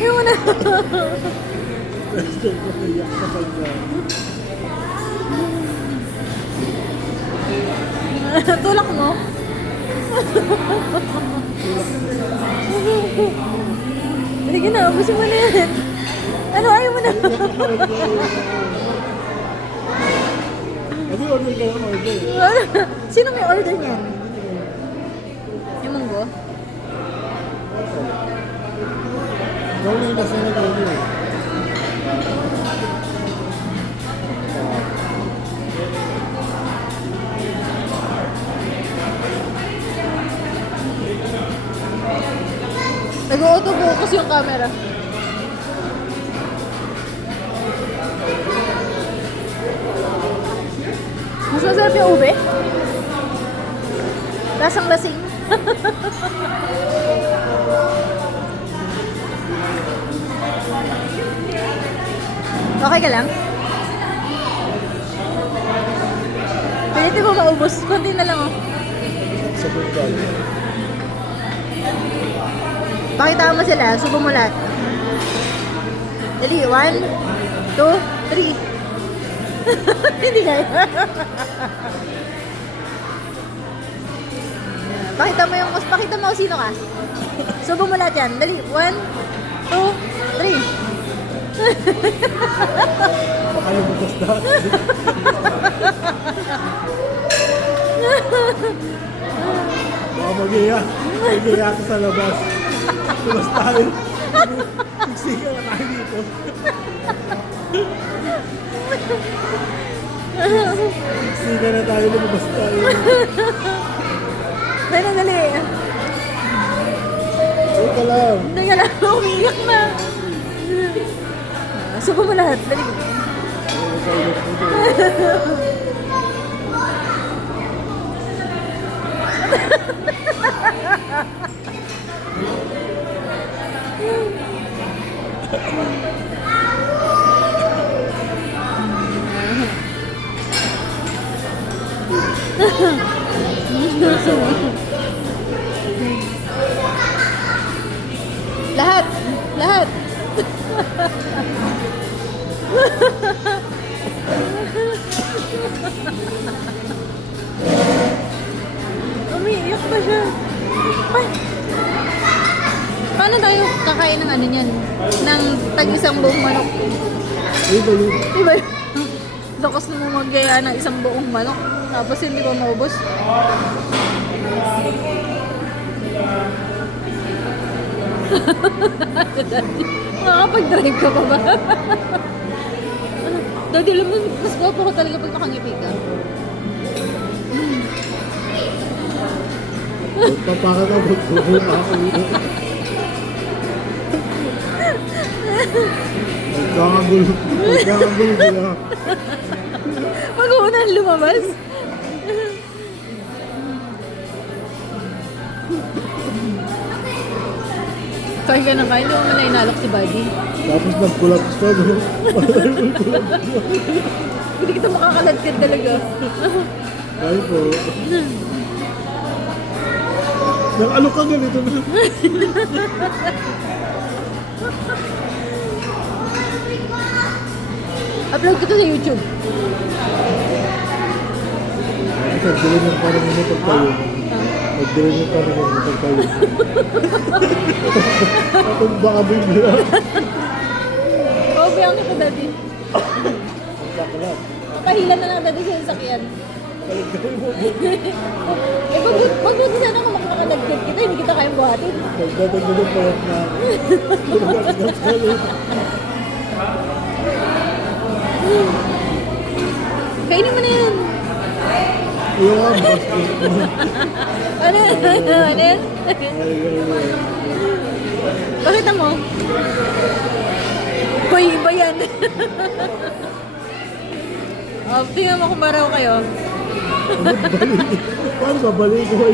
Ayaw mo na. Gusto ko iyak sa kanya. Tulak mo. Sige na, ubusin mo na yan. Ano, ayaw mo na. Ano order ka ng order? Sino may order niyan? Yung munggo? Gawin na kasi nag-order. Nag-auto focus yung camera. Mas masarap yung ube. Lasang lasing. Okay ka lang? Pwede mo maubos. Kunti na lang oh. Sa bungal. Pakita mo sila. Subo mo lahat. Dali. 1, 2, 3. Hindi kaya. Pakita mo yung... Pakita mo sino ka. Subo mo lahat yan. Dali. 1, 2, 3. Baka lumabas na. Baka mag-iyak. Mag-iyak ka sa labas. Labas tayo. Sigsika na tayo dito. Sigsika na tayo. Lumabas tayo. Dali, dali. Huwag ka lang. Hindi ka lang. Umiyak na. Subo mo lahat. Dali. Lahat. Lahat. Umiiyak pa siya. Ay. Paano tayo kakain ng ano niyan? Ng tag-isang buong manok? Iba yun. Diba? Lakas mo mag-gaya ng isang buong manok. Tapos hindi ko maubos. Makakapag-drive ka pa ba? Daddy, alam mo, mas gwapo ko talaga pag nakangipid ka. Magpapaka na. Magpapaka ako dito. Magkakagulo. Magkakagulo sila. Mag-uunan lumabas. Kain ka na kain, hindi mo man na inalok si Buddy. Tapos nag-collapse pa, no? Hindi kita makakaladkad talaga. Ay po. Nag-alok ka ganito na. Upload ko to sa YouTube. Nagdilim yung parang motor tayo. Nagdilim yung parang motor tayo. Atong baka bigla. Okay, ang kita, Daddy. Ang sakalat. Pahilan na lang, Daddy, sa sasakyan. Paligay mo. Eh, mabuti sana kung makakalagkad kita, hindi kita kayang buhatin. Nagdadagdag pa yan na. Nagdadagdag pa yan. Kainin mo na yan. Iwan. Ano yan? Ano yan? Pakita mo. Boy, iba yan. Oh, tingnan mo kung maraw kayo. Paano babalik ko?